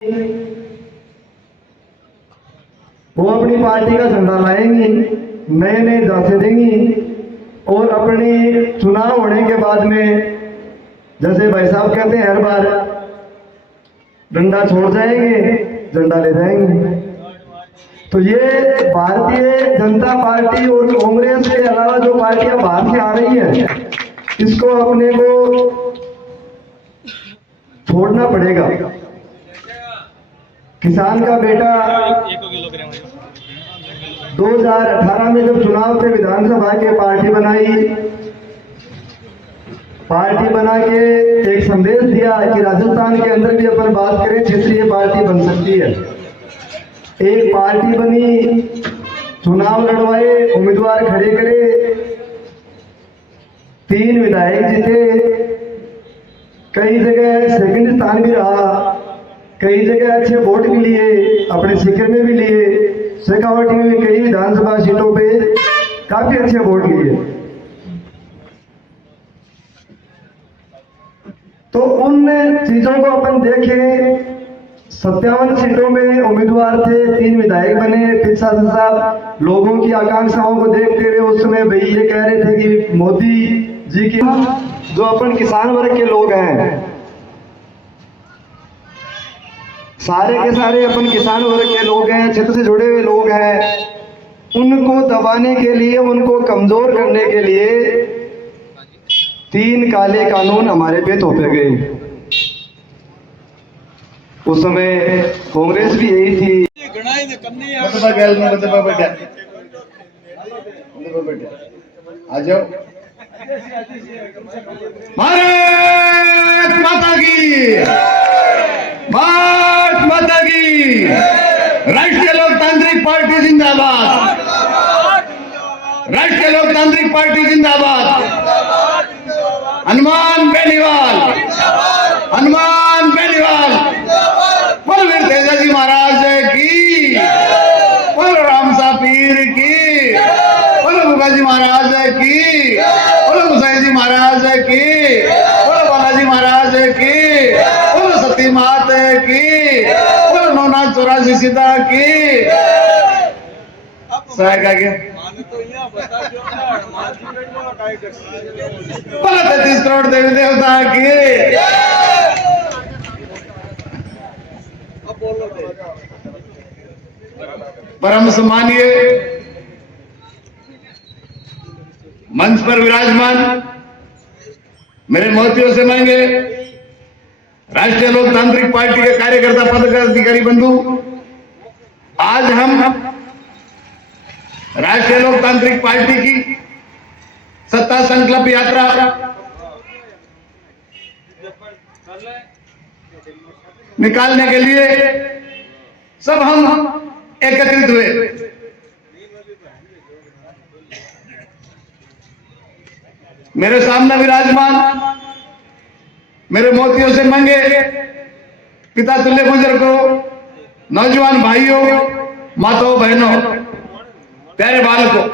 वो अपनी पार्टी का झंडा लाएंगी, नए नए झांसे देंगी और अपने चुनाव होने के बाद में जैसे भाई साहब कहते हैं हर बार डंडा छोड़ जाएंगे, झंडा ले जाएंगे। तो ये भारतीय जनता पार्टी और कांग्रेस के अलावा जो पार्टियां बाहर से आ रही हैं, इसको अपने को छोड़ना पड़ेगा। किसान का बेटा 2018 में जब चुनाव थे विधानसभा के पार्टी बना के एक संदेश दिया कि राजस्थान के अंदर भी अपन बात करें क्षेत्रीय पार्टी बन सकती है। एक पार्टी बनी, चुनाव लड़वाए, उम्मीदवार खड़े करे, 3 विधायक जीते, कई जगह सेकंड स्थान भी रहा, कई जगह अच्छे वोट भी लिए, अपने सीकर में भी लिए, शेखावाटी में भी कई विधानसभा सीटों पे काफी अच्छे वोट लिए। तो उन चीजों को अपन देखें, 57 सीटों में उम्मीदवार थे, 3 विधायक बने। फिर साहब लोगों की आकांक्षाओं को देखते हुए उस समय भाई ये कह रहे थे कि मोदी जी की जो अपन किसान वर्ग के लोग हैं, सारे के सारे अपन किसान वर्ग के लोग हैं, क्षेत्र से जुड़े हुए लोग हैं, उनको दबाने के लिए, उनको कमजोर करने के लिए 3 काले कानून हमारे पे थोपे गए। उस समय कांग्रेस भी यही थी। आ जाओ। भारत माता की, भारत माता की, राष्ट्रीय लोकतांत्रिक पार्टी जिंदाबाद, राष्ट्रीय लोकतांत्रिक पार्टी जिंदाबाद, हनुमान बेनीवाल, हनुमान बेनीवाल, बलवीर तेजाजी महाराज की, बोल रामसा पीर की, बोल गुगाजी महाराज की, बोल गुसाई जी महाराज की, बोल बालाजी महाराज की, बोल सती मात की, बोल नौना 84 सीता की। सहाय का क्या? बोला 33 करोड़ देवी देवता की। परम सम्मानीय मंच पर विराजमान मेरे मोतियों से मांगे राष्ट्रीय लोकतांत्रिक पार्टी के कार्यकर्ता पदाधिकारी बंधु, आज हम राष्ट्रीय लोकतांत्रिक पार्टी की सत्ता संकल्प यात्रा निकालने के लिए सब हम एकत्रित हुए। मेरे सामने विराजमान मेरे मोतियों से मांगे पिता तुल्य बुजुर्गों, नौजवान भाइयों, माताओं, बहनों, प्यारे बालकों,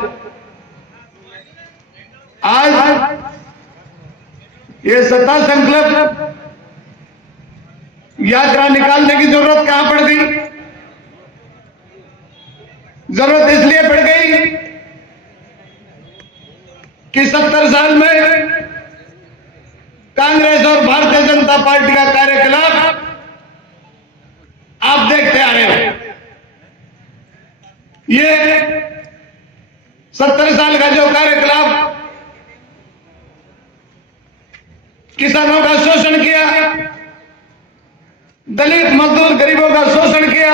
आज ये सत्ता संकल्प यात्रा निकालने की जरूरत कहां पड़ गई? जरूरत इसलिए पड़ गई कि 70 साल में कांग्रेस और भारतीय जनता पार्टी का कार्यकलाप आप देखते आ रहे हो। ये 70 साल का जो कार्यकलाप किसानों का शोषण किया, दलित मजदूर गरीबों का शोषण किया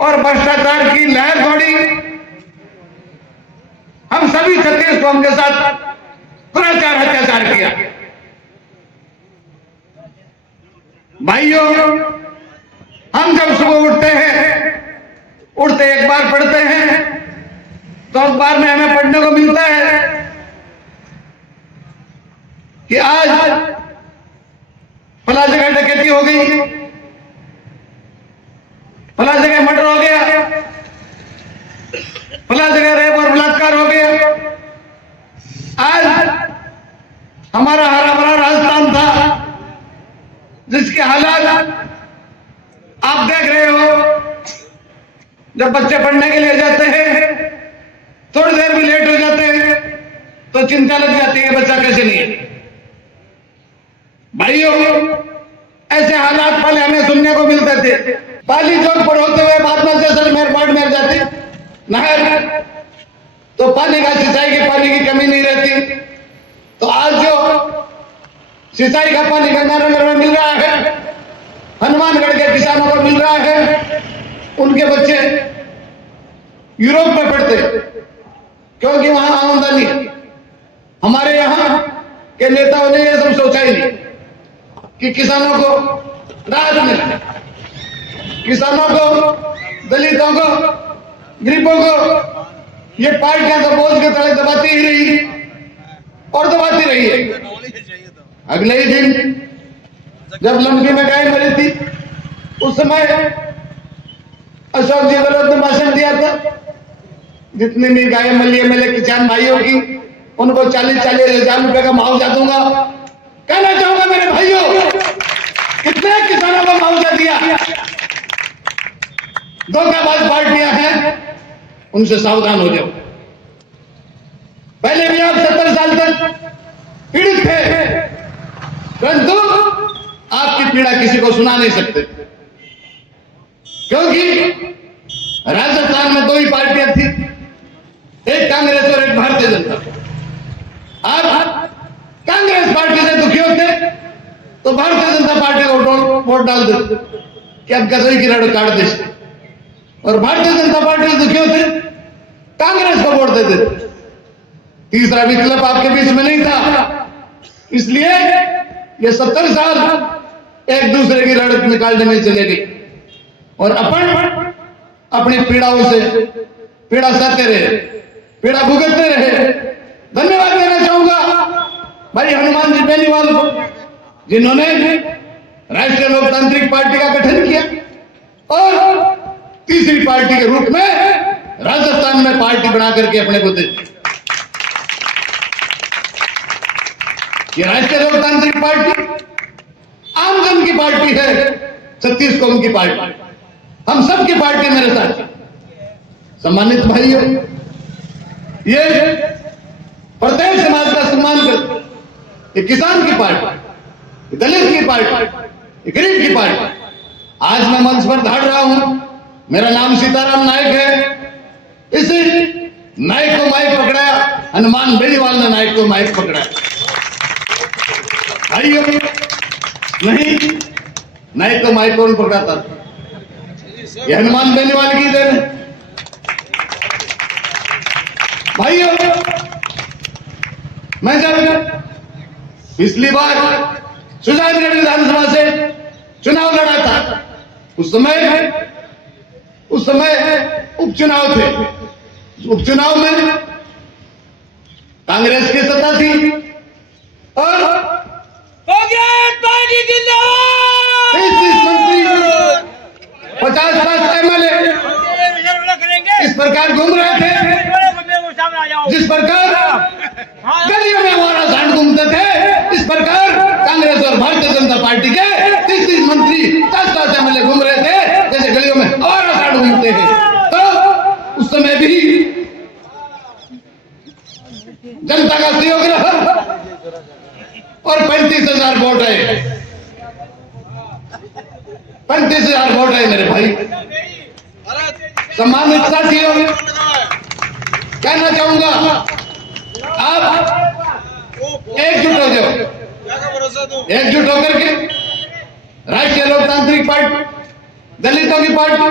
और भ्रष्टाचार की लहर दौड़ी, हम सभी छत्तीस कौम के साथ दुराचार अत्याचार किया। भाइयों, हम जब सुबह उठते हैं, उठते एक बार पढ़ते हैं तो अखबार में हमें पढ़ने को मिलता है कि आज फला जगह डकैती हो गई, फला जगह मर्डर हो गया, फला जगह रेप और बलात्कार हो गया। आज हमारा हरा भरा राजस्थान था जिसके हालात हालात आप देख रहे हो। जब बच्चे पढ़ने के लिए जाते हैं, थोड़ी देर भी लेट हो जाते हैं तो चिंता लग जाती है बच्चा कैसे नहीं है। भाइयों, ऐसे हालात पहले हमें सुनने को मिलते थे। पाली चौक पर होते हुए महात्मा से सलमेर बाड़मेर जाती नहर, तो पानी का सिंचाई के पानी की कमी नहीं रहती। तो आज जो सिंचाई का पानी गंगानगर में मिल रहा है, हनुमानगढ़ के किसानों को मिल रहा है, उनके बच्चे यूरोप में पढ़ते क्योंकि वहां आमदनी। हमारे यहां के नेताओं ने यह सब सोचा ही नहीं कि किसानों को राहत मिले, किसानों को, दलितों को, गरीबों को ये पार्टियां तो बोझ के तले दबाती ही रही और दबाती रही है। अगले ही दिन जब लंकी में गाय मरी थी, उस समय अशोक जी गहलोत ने भाषण दिया था, जितनी भी गाय मरी है मेरे किसान भाइयों की, उनको 40,000 रुपए का मुआवजा दूंगा। कहना चाहूंगा मेरे भाइयों, कितने किसानों को मुआवजा दिया। धोखेबाज पार्टियां हैं, उनसे सावधान हो जाओ। पहले भी आप 70 साल तक पीड़ित थे, परंतु आपकी पीड़ा किसी को सुना नहीं सकते, क्योंकि राजस्थान में 2 ही पार्टियां थी, एक कांग्रेस और एक भारतीय जनता। आप कांग्रेस पार्टी से दुखी होते तो भारतीय जनता पार्टी को वोट डाल देते कि अब कसई की रड़ काट दे, और भारतीय जनता पार्टी से दुखी होते कांग्रेस को वोट देते। तीसरा विकल्प आपके बीच में नहीं था, इसलिए ये 70 साल एक दूसरे की लड़त निकालने में चले गई और अपन अपनी पीड़ाओं से पीड़ा सहते रहे, पीड़ा भुगतते रहे। धन्यवाद देना चाहूंगा भाई हनुमान जी बेनीवाल को, जिन्होंने राष्ट्रीय लोकतांत्रिक पार्टी का गठन किया और तीसरी पार्टी के रूप में राजस्थान में पार्टी बना करके अपने को दे। ये राष्ट्रीय लोकतांत्रिक पार्टी आमजन की पार्टी है, 36 कौम की पार्टी, हम सब की पार्टी मेरे साथ। सम्मानित भाइयों, ये प्रत्येक समाज का सम्मान करते, ये किसान की पार्टी, दलित की पार्टी, गरीब की पार्टी। आज मैं मंच पर धाड़ रहा हूं, मेरा नाम सीताराम नायक है। इसी नायक को माइक पकड़ाया, हनुमान बेनीवाल ने नायक को माइक पकड़ाया। भाइयों, नहीं, नायक को माइक कौन पकड़ाता? ये हनुमान बेनीवाल की देन है। भाइयों, मैं जब पिछली बार सुजानगढ़ विधानसभा से चुनाव लड़ा था, उस समय उपचुनाव थे। उपचुनाव में कांग्रेस की सत्ता थी और कांग्रेस पार्टी जिंदाबाद, 30 मंत्री, 50 एमएलए इस प्रकार घूम रहे थे, जिस प्रकार गलियों में हमारा सांड घूमते थे, इस प्रकार कांग्रेस और भारतीय जनता पार्टी के 30 मंत्री, 10 एमएलए घूम रहे थे, जैसे गलियों में हमारा सांड घूमते हैं। तो उस समय भी जनता का सहयोग रहा और 35,000 वोट आए। 35,000 वोट आए मेरे भाई। सम्मानित साथियों, कहना चाहूंगा आप एकजुट हो जाओ, एकजुट होकर के राष्ट्रीय लोकतांत्रिक पार्टी, दलितों की पार्टी,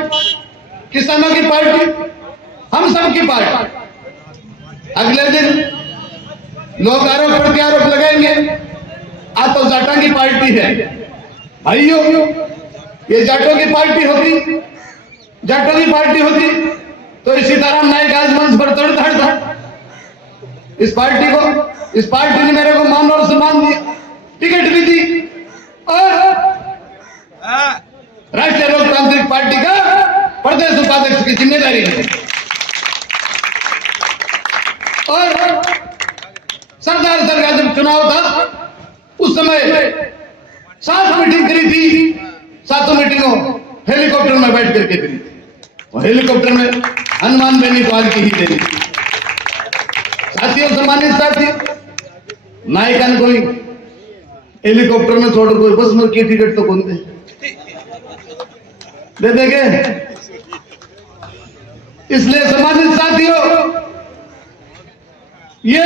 किसानों की पार्टी, हम सब की पार्टी। अगले दिन लोग आरोप प्रत्यारोप लगाएंगे, आज तो जाटा की पार्टी है। भाइयों, ये जाटों की पार्टी होती, जाटों की पार्टी होती तो सीताराम नायक आज मंच पर तोड़ धाड़ था। इस पार्टी ने मेरे को मान और सम्मान दिया, टिकट भी दी और राष्ट्रीय लोकतांत्रिक पार्टी का प्रदेश उपाध्यक्ष की जिम्मेदारी है। और सरदार सर का जब चुनाव था, उस समय 7 मीटिंग करी थी रातों मीटिंगों हेलीकॉप्टर में बैठ करके करी और हेलीकॉप्टर में हनुमान बेनी को आज की ही देनी। साथियों, सम्मानित साथी, नायकन कोई हेलीकॉप्टर में छोड़ कोई बस में की टिकट तो कौन दे देंगे। इसलिए सम्मानित साथियों, ये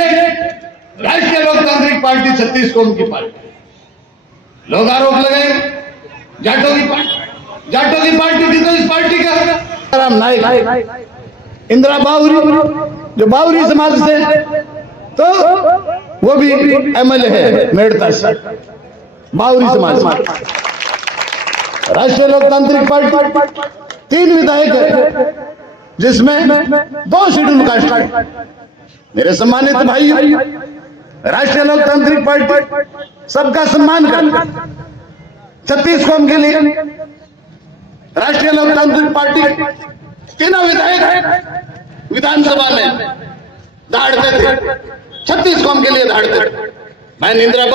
राष्ट्रीय लोकतांत्रिक पार्टी छत्तीस कौम की पार्टी। लोग आरोप लगाए जाटों की पार्टी थी, तो इस पार्टी का राम नायक इंदिरा बावरी जो बावरी समाज से, तो वो भी एमएलए है मेड़ता से, बावरी समाज। राष्ट्रीय लोकतांत्रिक पार्टी 3 विधायक है, जिसमें 2 शेड्यूल कास्ट है। मेरे सम्मानित भाई, राष्ट्रीय लोकतांत्रिक पार्टी सबका सम्मान करती है। छत्तीस कौम के लिए राष्ट्रीय लोकतांत्रिक पार्टी 3 विधायक विधानसभा में दहाड़ते थे, 36 कौम के लिए दहाड़ते थे। बहन इंदिरा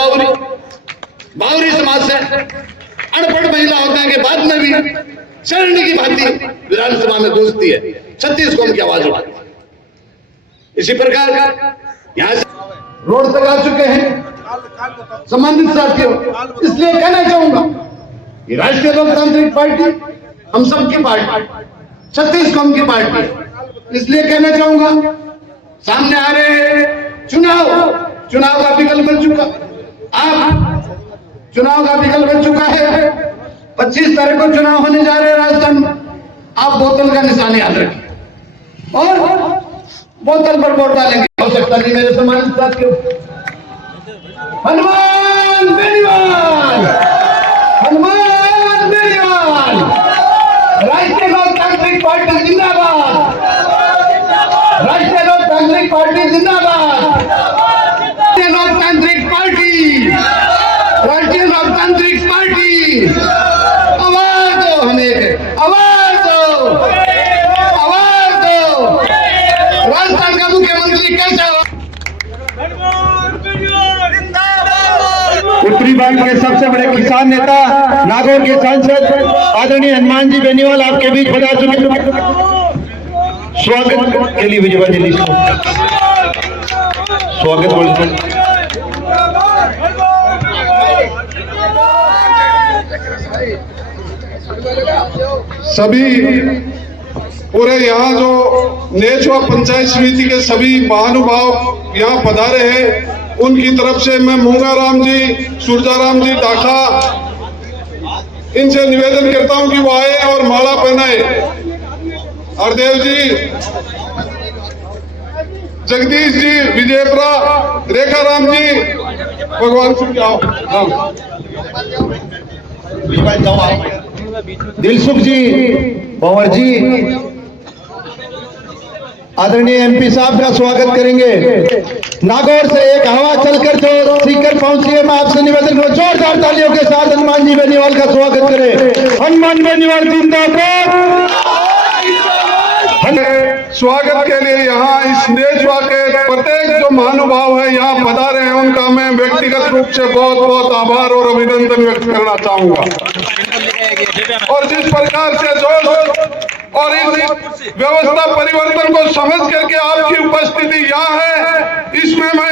बावरी समाज से अनपढ़ महिला होने के बाद में भी शरणी की भांति विधानसभा में गूंजती है, 36 कौम की आवाज उठाती है। इसी प्रकार यहां से रोड तक आ चुके हैं संबंधित साथियों। इसलिए कहना चाहूंगा कि राष्ट्रीय लोकतांत्रिक पार्टी हम सब की पार्टी, 36 कौम की पार्टी। इसलिए कहना चाहूंगा, सामने आ रहे चुनाव का विकल्प बन चुका, आप चुनाव का विकल्प बन चुका है। 25 तारीख को चुनाव होने जा रहे हैं राजस्थान में। आप बोतल का निशान याद रखें और बोतल पर वोट डालेंगे। आवश्यकता नहीं मेरे सम्मानित साथियों। हनुमान बेनीवाल, हनुमान बेनीवाल, राष्ट्रीय लोकतांत्रिक पार्टी जिंदाबाद, राष्ट्रीय लोकतांत्रिक पार्टी जिंदाबाद, राष्ट्रीय लोकतांत्रिक पार्टी, राष्ट्रीय लोकतांत्रिक पार्टी। आवाज दो, हमें आवाज दो, आवाज दो। राजस्थान का मुख्यमंत्री कैसा हो? उत्तरी बैंक के सबसे बड़े किसान नेता, नागौर के सांसद आदरणीय हनुमान जी बेनीवाल आपके बीच पधार चुके। स्वागत के लिए विजय स्वागत बोलते। सभी पूरे यहाँ जो नेचवा पंचायत समिति के सभी महानुभाव यहाँ पधारे हैं, उनकी तरफ से मैं मूंगाराम जी, सूरजाराम जी डाखा, इनसे निवेदन करता हूं कि वो आए और माला पहनाए। हरदेव जी, जगदीश जी, विजयपुरा, रेखाराम जी, भगवान सुख जाओ, दिलसुख जी, पवार जी, आदरणीय एमपी साहब का स्वागत करेंगे। नागौर से एक हवा चलकर जो सीकर पहुंची है, मैं आपसे निवेदन करूं जोरदार तालियों के साथ हनुमान जी बेनीवाल का स्वागत करें। हनुमान बेनीवाल जिंदाबाद। स्वागत के लिए यहाँ इस नेचवा के प्रत्येक जो महानुभाव है यहाँ पधारे हैं, उनका मैं व्यक्तिगत रूप से बहुत बहुत आभार और अभिनंदन व्यक्त करना चाहूंगा। और जिस प्रकार से जो और इस व्यवस्था परिवर्तन को समझ करके आपकी उपस्थिति यहाँ है, इसमें मैं